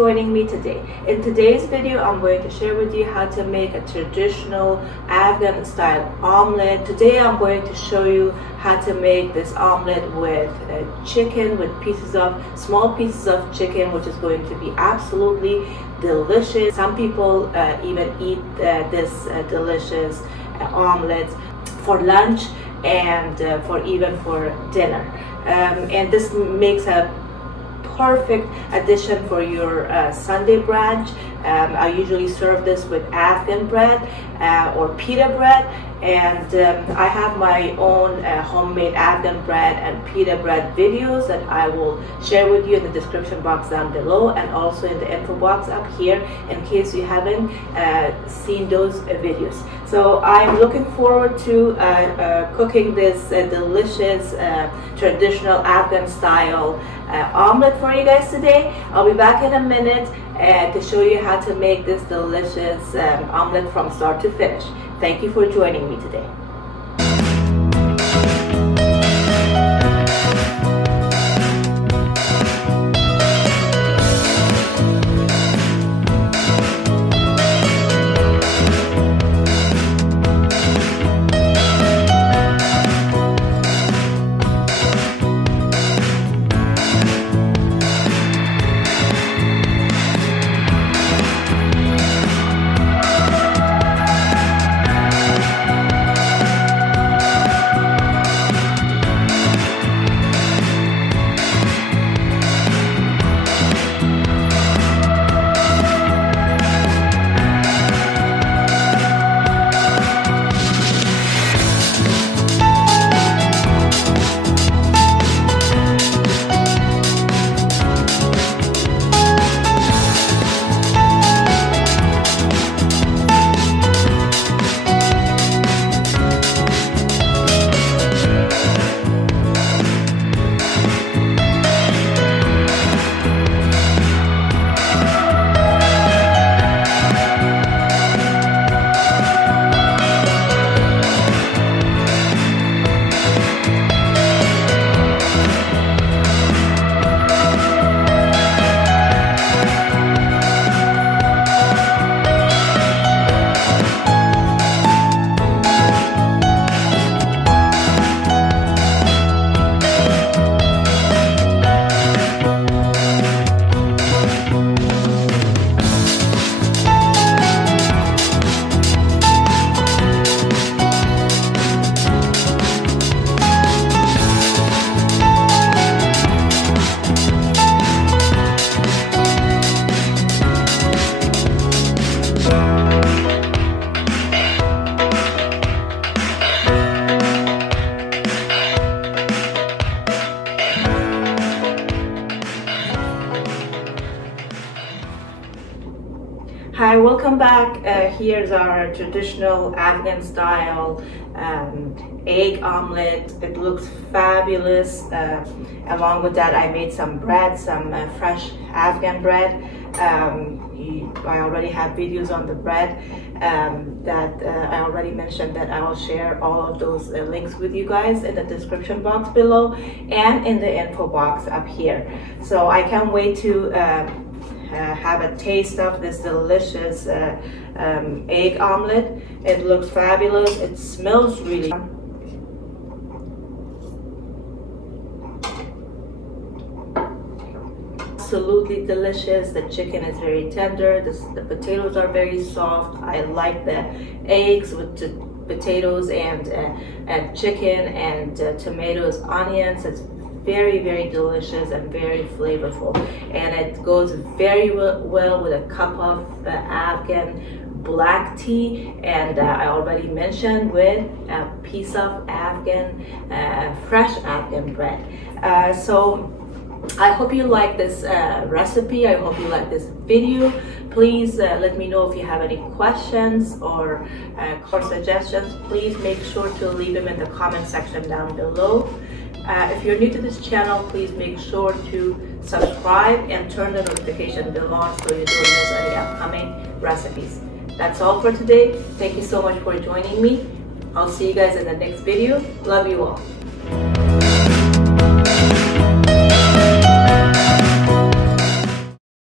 joining me today. In today's video, I'm going to share with you how to make a traditional Afghan style omelette. Today I'm going to show you how to make this omelette with chicken, with small pieces of chicken, which is going to be absolutely delicious. Some people even eat this delicious omelette for lunch and even for dinner. And this makes a perfect addition for your Sunday brunch. I usually serve this with Afghan bread or pita bread, and I have my own homemade Afghan bread and pita bread videos that I will share with you in the description box down below, and also in the info box up here in case you haven't seen those videos. So I'm looking forward to cooking this delicious traditional Afghan style omelette for you guys today. I'll be back in a minute to show you how to make this delicious omelette from start to finish. Thank you for joining me today. Hi, welcome back. Here's our traditional Afghan style egg omelette. It looks fabulous. Along with that, I made some bread, some fresh Afghan bread. I already have videos on the bread that I already mentioned, that I will share all of those links with you guys in the description box below and in the info box up here. So I can't wait to have a taste of this delicious egg omelette. It looks fabulous. It smells really absolutely delicious. The chicken is very tender. The potatoes are very soft. I like the eggs with the potatoes and chicken and tomatoes, onions. It's very, very delicious and very flavorful, and it goes very well with a cup of Afghan black tea, and I already mentioned with a piece of Afghan fresh Afghan bread. So I hope you like this recipe. I hope you like this video. Please let me know if you have any questions or suggestions. Please make sure to leave them in the comment section down below. If you're new to this channel, please make sure to subscribe and turn the notification bell on so you don't miss any upcoming recipes. That's all for today. Thank you so much for joining me. I'll see you guys in the next video. Love you all.